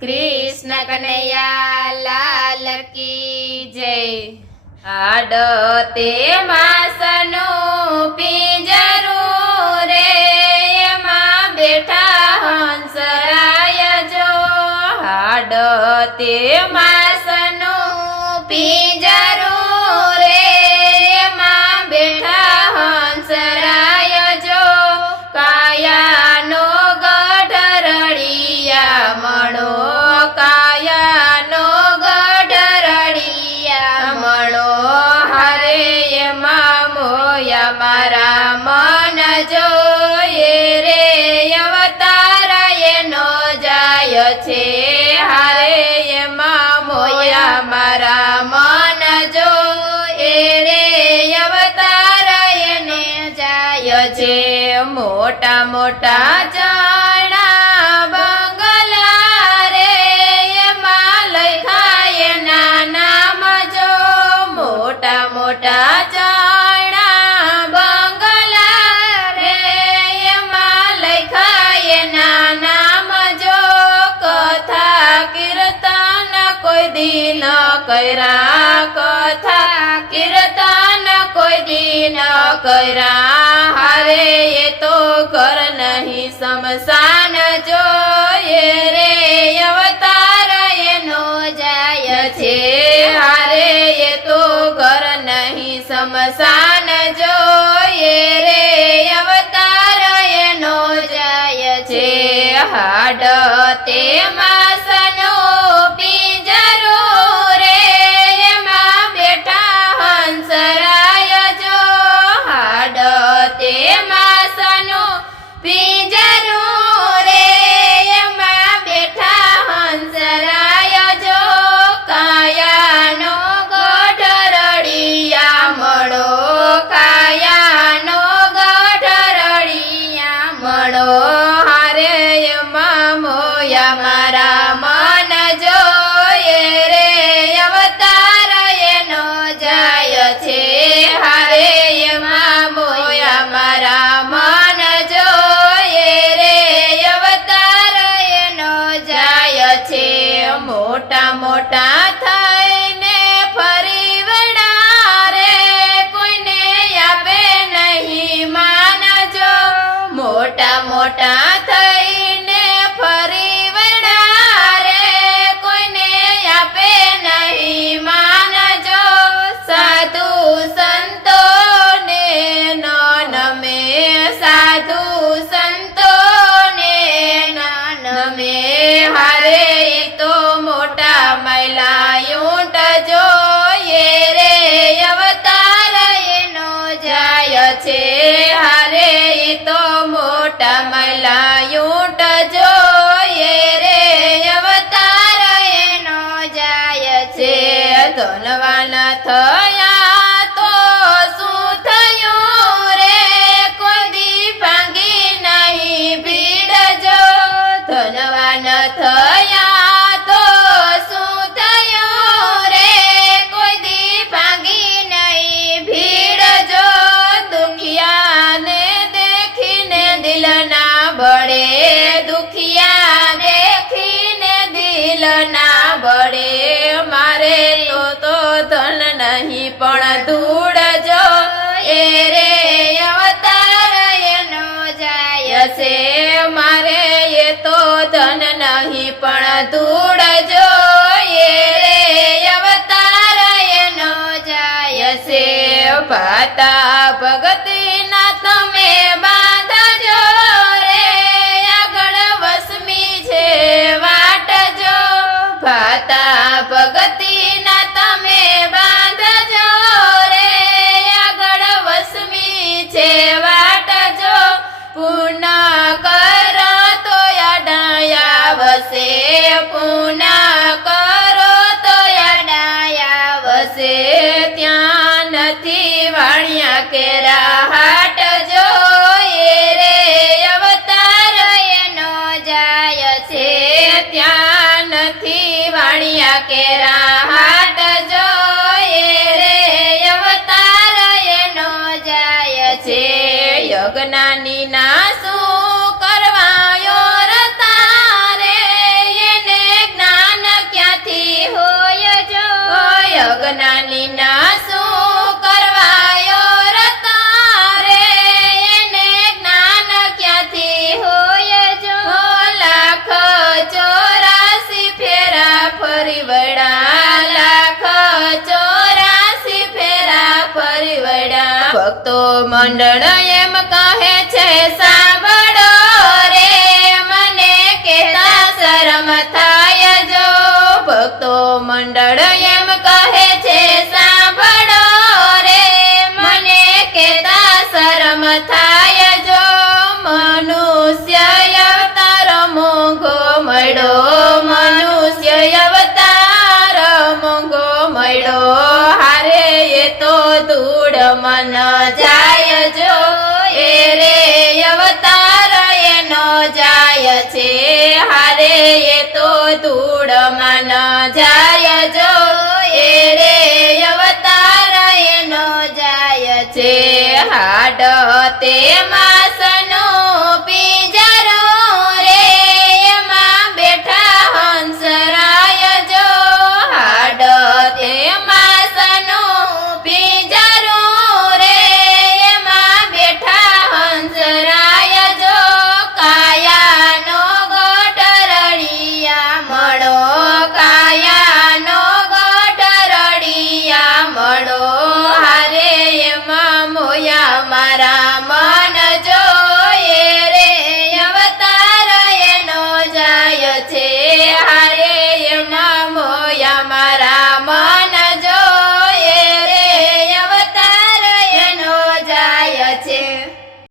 कृष्ण कन्हैया लाल की जय। आडते मासनु पिंजरू रे एमां बेठा हंसराय जो। आडते मासनु पिंजरू रे एमां बेठा हंसराय जो। कायानो गढरड़िया मणो कायानो गढरड़िया मणो हरे एमां मोया मारा मन जोये रे अवतार एनो जाय छे। हरे एमां मोया मारा मन जोये रे अवतार एने जाय छे। मोटा मोटा चणा बंगला रे एमां लखाय एना नाम जो। मोटा मोटा चणा बंगला रे एमां लखाय एना नाम जो। कथा कीर्तन कोई दिन कर्या कथा कीर्तन कोई दिन कर्या। हरे ये तो घर नहीं शमशान जोये रे अवतार एनो जाय छे। हरे ये तो घर नहीं शमशान जोये रे अवतार एनो जाय छे। हाडते मासनो पिंजरो रे एमां बेठा हंसराय जो। हाडते मासनो पिंजरो रे एमां बेठा हंसराय जो। कायानो गढरड़िया मणो कायानो गढरड़िया मणो हरे एमां मोया मारा मन जोये रे अवतार एनो जाय छे। हरे एमां मोया मारा मन जोये रे अवतार एनो जाय छे। मोटा मोटा थईने फरी वड़ा रे कोईने आपे नहीं मान जो। मोटा मोटा थईने फरी वड़ा रे कोईने आपे नहीं मान जो। साधु संतो ने नन में साधु संतो ने नन में। हरे तो मोटा मैला ऊंट जोये रे अवतार एनो जाय छे। हरे तो मोटा मैला ऊंट जोये रे अवतार एनो जाय छे। धनवान थया तो शुं थयुं रे कोई दी भांगी नहीं भीड़ जो। धनवान थया तो शुं थयुं रे कोई दी भांगी नहीं भीड़ जो। दुखिया ने देखीने दिल ना बड़े दुखिया देखीने दिल ना बड़े। मारे तो धन नहीं पण धूड़ जो ए रे अवतार एनो जाय छे। मारे ये तो धन नहीं पण धूड़ जो ए रे अवतार एनो जाय छे। भाता भगती ना तमे बांधजो रे आगळ वसमी छे वाट जो। भाता भगती ना तमे बांधजो रे आगळ वसमी छे वाट जो। पूर्ण करो तो याडाया वसे पूर्ण करो तो याडाया वसे। त्यां नथी वाणिया केरा हाट जो ए रे अवतार एनो जाय छे। त्यां नथी वाणिया केरा हाट जो ए रे अवतार एनो जाय छे। यज्ञानी ना શું કરવાયો રતા રે એને મંડળ એમ કહે છે સાંભળો રે મને કેતા શરમ થાય જો ભક્તો મંડળ એમ કહે છે સાંભળો રે મને કેતા શરમ થાય જો મનુષ્ય અવતાર મોંઘો મળ્યો મનુષ્ય અવતાર મોંઘો મળ્યો હારે એ તો ધૂળ મન જાય જો એ રે અવતાર એનો જાય છે હારે એ તો ધૂળ મન જાય જો એ રે અવતાર એનો જાય છે હાડ તેમાં